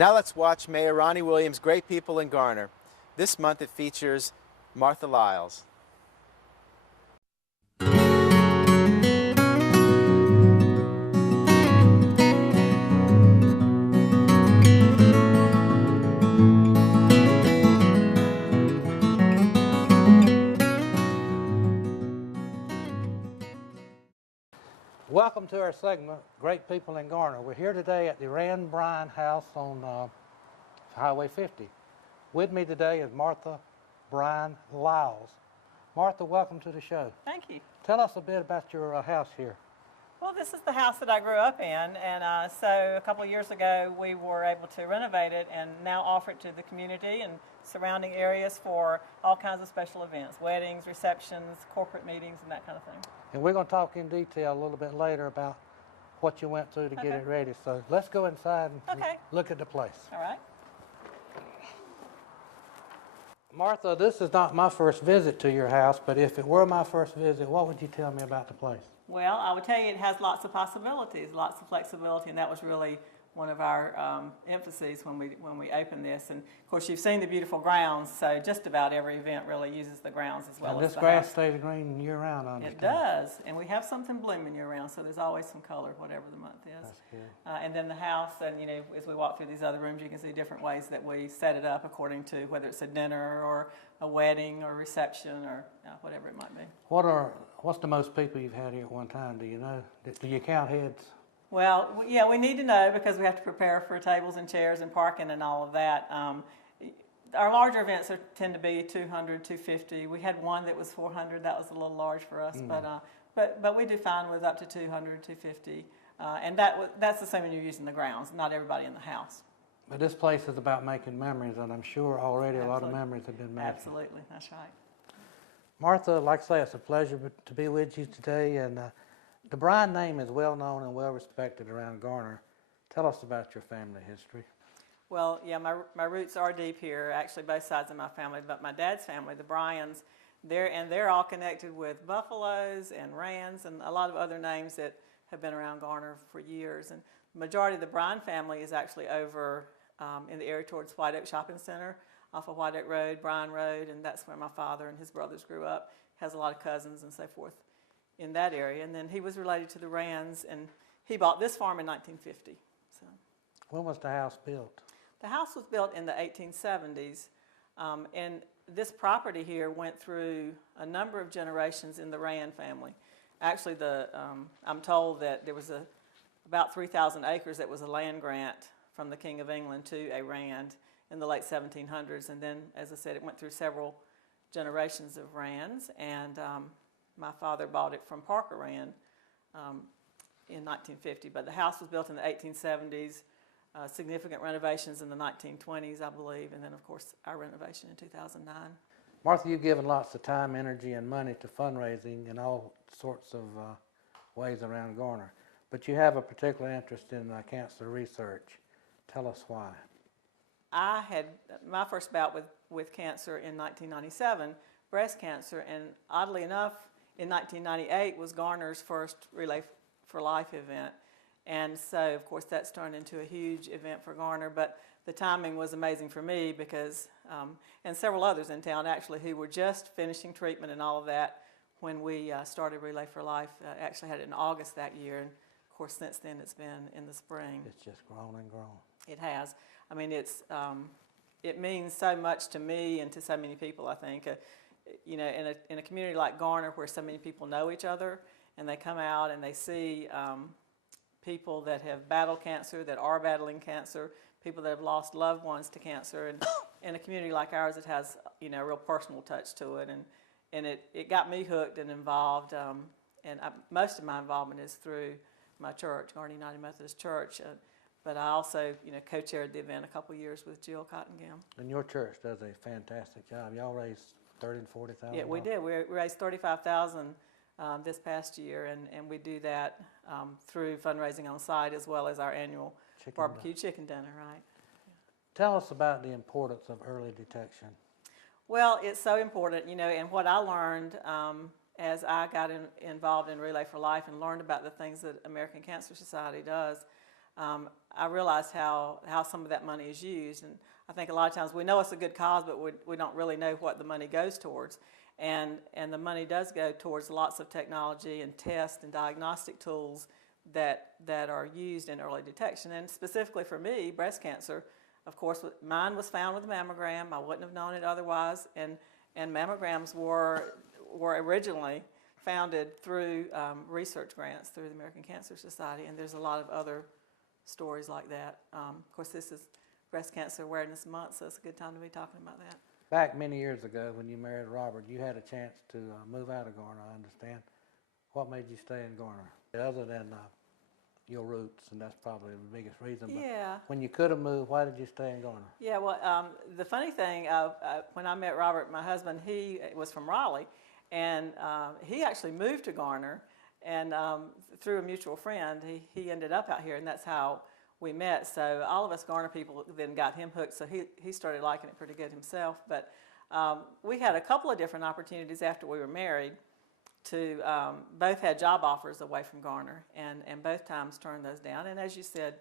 Now let's watch Mayor Ronnie Williams' Great People in Garner. This month it features Martha Lyles. Welcome to our segment, Great People in Garner. We're here today at the Rand Bryan House on Highway 50. With me today is Martha Bryan Lyles. Martha, welcome to the show. Thank you. Tell us a bit about your house here. Well, this is the house that I grew up in, and so a couple of years ago we were able to renovate it and now offer it to the community and surrounding areas for all kinds of special events, weddings, receptions, corporate meetings, and that kind of thing. And we're going to talk in detail a little bit later about what you went through to get it ready. So let's go inside and look at the place. All right. Martha, this is not my first visit to your house, but if it were my first visit, what would you tell me about the place? Well, I would tell you it has lots of possibilities, lots of flexibility, and that was really one of our emphases when we opened this. And of course, you've seen the beautiful grounds, so just about every event really uses the grounds as well as the house. This grass stays green year-round, I understand. It does, and we have something blooming year-round, so there's always some color, whatever the month is. That's good. And then the house, and as we walk through these other rooms, you can see different ways that we set it up according to whether it's a dinner or a wedding or reception or whatever it might be. What's the most people you've had here at one time? Do you know? Do you count heads? Well, yeah, we need to know because we have to prepare for tables and chairs and parking and all of that. Our larger events tend to be 200, 250. We had one that was 400. That was a little large for us, but we do fine with up to 200, 250. And that's the same when you're using the grounds, not everybody in the house. But this place is about making memories, and I'm sure already a lot of memories have been made. Absolutely, that's right. Martha, like I say, it's a pleasure to be with you today, and the Bryan name is well known and well respected around Garner. Tell us about your family history. Well, yeah, my roots are deep here, actually both sides of my family, but my dad's family, the Bryans, they're all connected with buffaloes and Rands and a lot of other names that have been around Garner for years. And the majority of the Bryan family is actually over in the area towards White Oak Shopping Center, off of White Oak Road, Bryan Road, and that's where my father and his brothers grew up. Has a lot of cousins and so forth in that area. And then he was related to the Rands, and he bought this farm in 1950. So, when was the house built? The house was built in the 1870s, and this property here went through a number of generations in the Rand family. Actually, I'm told that there was about 3,000 acres that was a land grant from the King of England to a Rand in the late 1700s, and then, as I said, it went through several generations of Rands, and my father bought it from Parker Rand in 1950, but the house was built in the 1870s, significant renovations in the 1920s, I believe, and then, of course, our renovation in 2009. Martha, you've given lots of time, energy, and money to fundraising in all sorts of ways around Garner, but you have a particular interest in cancer research. Tell us why. I had my first bout with cancer in 1997, breast cancer, and oddly enough, in 1998 was Garner's first Relay for Life event. And so, of course, that's turned into a huge event for Garner, but the timing was amazing for me because, and several others in town actually who were just finishing treatment and all of that when we started Relay for Life. Actually had it in August that year, and of course since then it's been in the spring. It's just grown and grown. It has. I mean, it means so much to me and to so many people, I think. In a community like Garner where so many people know each other and they come out and they see people that have battled cancer, that are battling cancer, people that have lost loved ones to cancer, and in a community like ours it has a real personal touch to it, and it got me hooked and involved, most of my involvement is through my church, Garner United Methodist Church. But I also, co-chaired the event a couple years with Jill Cottingham. And your church does a fantastic job. Y'all raised $30,000 and $40,000. Yeah, we did. We raised $35,000 this past year, and we do that through fundraising on site as well as our annual barbecue chicken dinner, right? Tell us about the importance of early detection. Well, it's so important, and what I learned as I got involved in Relay for Life and learned about the things that American Cancer Society does. I realized how some of that money is used. And I think a lot of times we know it's a good cause, but we don't really know what the money goes towards. And the money does go towards lots of technology and test and diagnostic tools that are used in early detection. And specifically for me, breast cancer, of course, mine was found with a mammogram. I wouldn't have known it otherwise. And mammograms were originally founded through research grants through the American Cancer Society, and there's a lot of other stories like that. Of course, this is Breast Cancer Awareness Month, so it's a good time to be talking about that. Back many years ago when you married Robert, you had a chance to move out of Garner, I understand. What made you stay in Garner? Other than your roots, and that's probably the biggest reason. But Yeah. when you could have moved, why did you stay in Garner? Yeah, well, the funny thing, when I met Robert, my husband, he was from Raleigh, and he actually moved to Garner, and through a mutual friend, he ended up out here, and that's how we met. So all of us Garner people then got him hooked, so he started liking it pretty good himself. But we had a couple of different opportunities after we were married to both had job offers away from Garner, and both times turned those down. And as you said,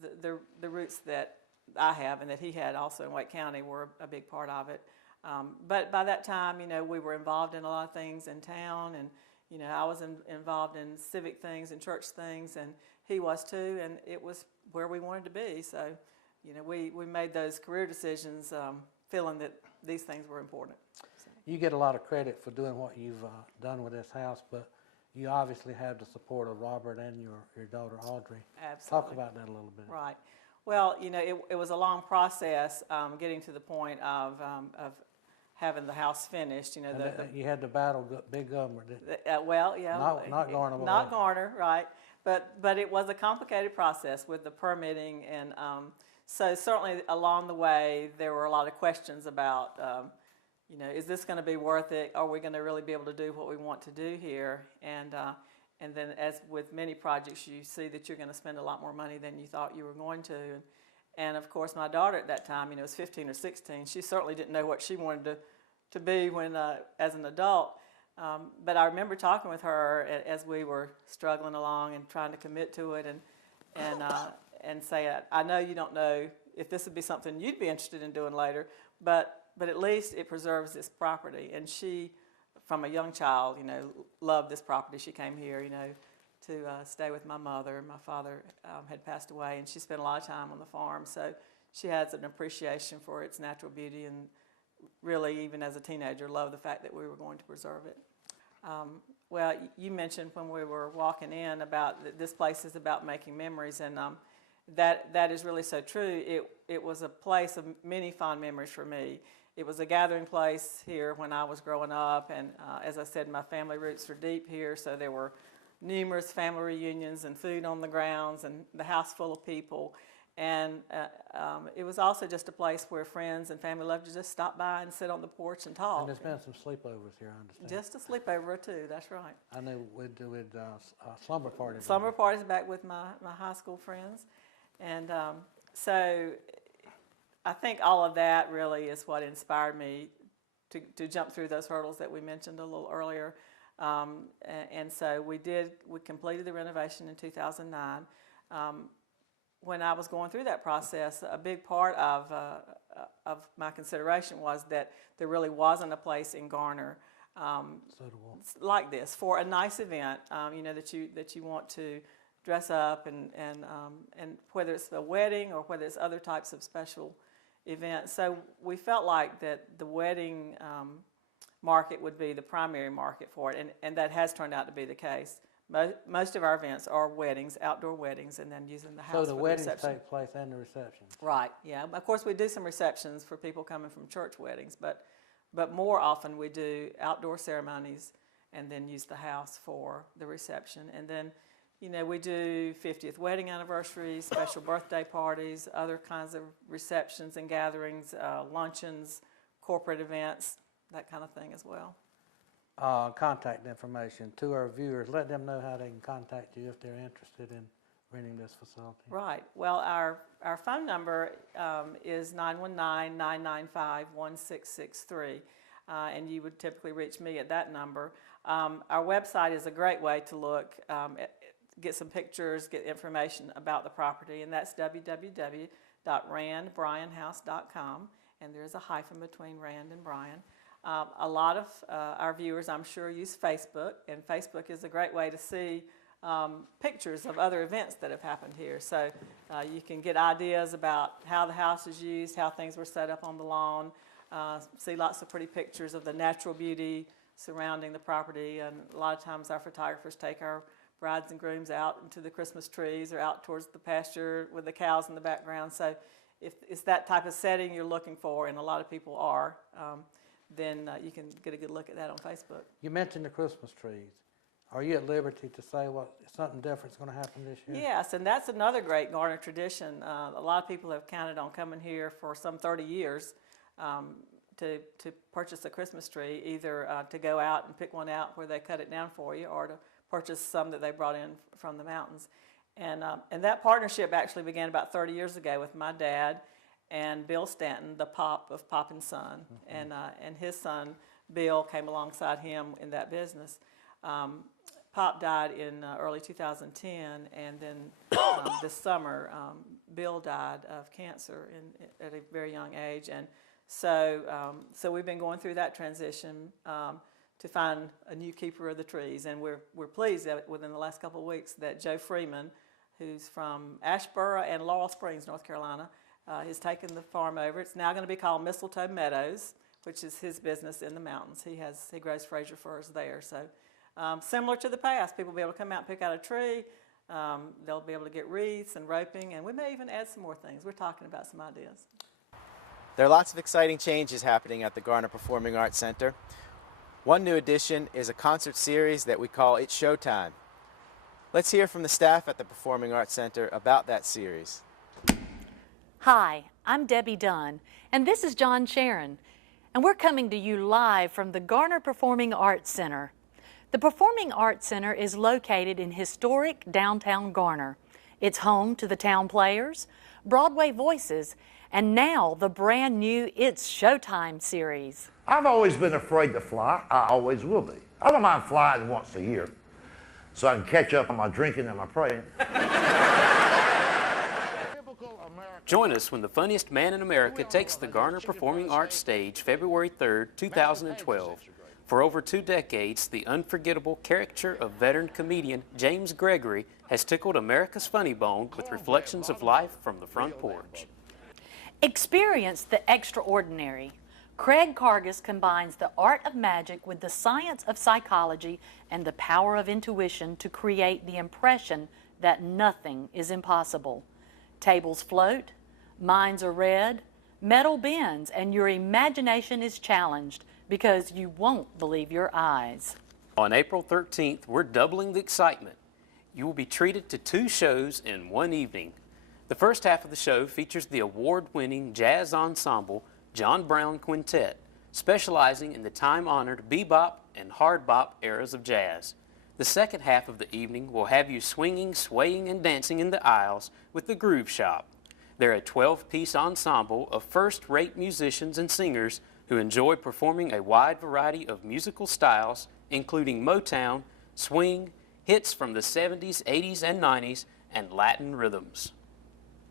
the roots that I have and that he had also in Wake County were a big part of it. But by that time, we were involved in a lot of things in town, and I was involved in civic things and church things, and he was too, and it was where we wanted to be. So, we made those career decisions feeling that these things were important. You get a lot of credit for doing what you've done with this house, but you obviously have the support of Robert and your daughter Audrey. Absolutely. Talk about that a little bit. Right. Well, it was a long process getting to the point of having the house finished. You had to battle big government, didn't you? Well, yeah. Not Garner. Not Garner, right. But it was a complicated process with the permitting, and so certainly along the way there were a lot of questions about, is this going to be worth it? Are we going to really be able to do what we want to do here? And then, as with many projects, you see that you're going to spend a lot more money than you thought you were going to. And of course, my daughter at that time, was 15 or 16. She certainly didn't know what she wanted to be when, as an adult. But I remember talking with her as we were struggling along and trying to commit to it, and say, I know you don't know if this would be something you'd be interested in doing later, but at least it preserves this property. And she, from a young child, loved this property. She came here, to stay with my mother. My father had passed away, and she spent a lot of time on the farm. So she has an appreciation for its natural beauty, and really, even as a teenager, loved the fact that we were going to preserve it. Well, you mentioned when we were walking in about this place is about making memories, and that is really so true. It was a place of many fond memories for me. It was a gathering place here when I was growing up, and as I said, my family roots are deep here, so there were numerous family reunions and food on the grounds and the house full of people. And it was also just a place where friends and family loved to just stop by and sit on the porch and talk. And there's been some sleepovers here, I understand. Just a sleepover or two, that's right. I know we'd slumber parties. Slumber parties back with my high school friends. And so I think all of that really is what inspired me to jump through those hurdles that we mentioned a little earlier. And so we completed the renovation in 2009. When I was going through that process, a big part of my consideration was that there really wasn't a place in Garner like this for a nice event. That you want to dress up and whether it's a wedding or whether it's other types of special events. So we felt like that the wedding market would be the primary market for it, and that has turned out to be the case. Most of our events are weddings, outdoor weddings, and then using the house for the reception. So the weddings take place and the receptions? Right, yeah. Of course, we do some receptions for people coming from church weddings, but more often we do outdoor ceremonies and then use the house for the reception. And then, we do 50th wedding anniversaries, special birthday parties, other kinds of receptions and gatherings, luncheons, corporate events, that kind of thing as well. Contact information to our viewers. Let them know how they can contact you if they're interested in renting this facility. Right. Well, our phone number is 919-995-1663, and you would typically reach me at that number. Our website is a great way to look. get some pictures, get information about the property, and that's www.randbryanhouse.com, and there's a hyphen between Rand and Bryan. A lot of our viewers, I'm sure, use Facebook, and Facebook is a great way to see pictures of other events that have happened here. So you can get ideas about how the house is used, how things were set up on the lawn, see lots of pretty pictures of the natural beauty surrounding the property, and a lot of times our photographers take our brides and grooms out into the Christmas trees or out towards the pasture with the cows in the background. So if it's that type of setting you're looking for, and a lot of people are, then you can get a good look at that on Facebook. You mentioned the Christmas trees. Are you at liberty to say what something different is going to happen this year? Yes, and that's another great Garner tradition. A lot of people have counted on coming here for some 30 years to purchase a Christmas tree, either to go out and pick one out where they cut it down for you, or to purchase some that they brought in from the mountains. And that partnership actually began about 30 years ago with my dad and Bill Stanton, the pop of Pop and Son, and his son Bill came alongside him in that business. Pop died in early 2010, and then this summer Bill died of cancer at a very young age, and so we've been going through that transition to find a new keeper of the trees, and we're pleased that within the last couple of weeks that Joe Freeman, who's from Asheboro and Laurel Springs, North Carolina, has taken the farm over. It's now going to be called Mistletoe Meadows, which is his business in the mountains. He grows Fraser firs there. So similar to the past, people will be able to come out and pick out a tree. They'll be able to get wreaths and roping, and we may even add some more things. We're talking about some ideas. There are lots of exciting changes happening at the Garner Performing Arts Center. One new addition is a concert series that we call It's Showtime. Let's hear from the staff at the Performing Arts Center about that series. Hi, I'm Debbie Dunn, and this is John Sharon, and we're coming to you live from the Garner Performing Arts Center. The Performing Arts Center is located in historic downtown Garner. It's home to the Town Players, Broadway Voices, and now the brand new It's Showtime series. I've always been afraid to fly. I always will be. I don't mind flying once a year so I can catch up on my drinking and my praying. Join us when the funniest man in America takes the Garner Performing Arts stage February 3rd, 2012. For over 2 decades, the unforgettable caricature of veteran comedian James Gregory has tickled America's funny bone with reflections of life from the front porch. Experience the extraordinary. Craig Cargis combines the art of magic with the science of psychology and the power of intuition to create the impression that nothing is impossible. Tables float, minds are read, metal bends, and your imagination is challenged because you won't believe your eyes. On April 13th, we're doubling the excitement. You will be treated to 2 shows in one evening. The first half of the show features the award-winning jazz ensemble John Brown Quintet, specializing in the time-honored bebop and hard bop eras of jazz. The second half of the evening will have you swinging, swaying, and dancing in the aisles with the Groove Shop. They're a 12-piece ensemble of first-rate musicians and singers who enjoy performing a wide variety of musical styles, including Motown, swing, hits from the 70s, 80s, and 90s, and Latin rhythms.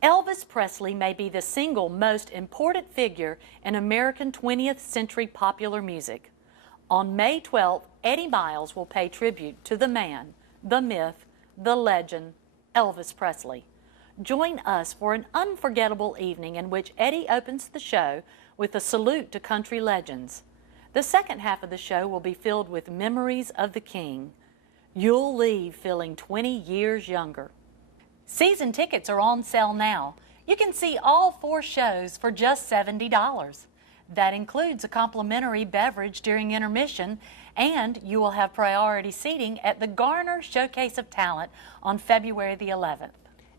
Elvis Presley may be the single most important figure in American 20th century popular music. On May 12th, Eddie Miles will pay tribute to the man, the myth, the legend, Elvis Presley. Join us for an unforgettable evening in which Eddie opens the show with a salute to country legends. The second half of the show will be filled with memories of the King. You'll leave feeling 20 years younger. Season tickets are on sale now. You can see all 4 shows for just $70. That includes a complimentary beverage during intermission, and you will have priority seating at the Garner Showcase of Talent on February the 11th.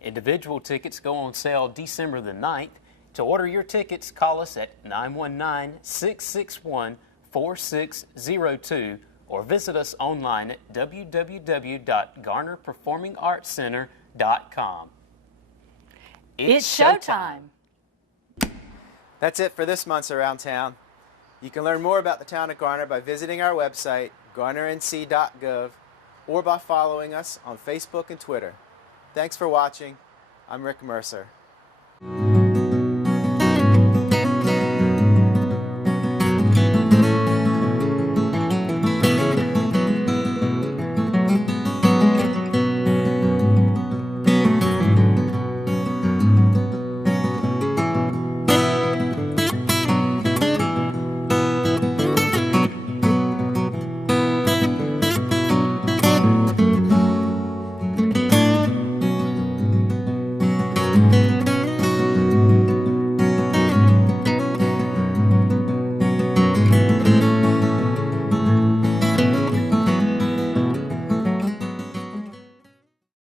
Individual tickets go on sale December the 9th. To order your tickets, call us at 919-661-4602 or visit us online at www.garnerperformingartscenter.com. It's showtime. That's it for this month's Around Town. You can learn more about the town of Garner by visiting our website, garnernc.gov, or by following us on Facebook and Twitter. Thanks for watching. I'm Rick Mercer.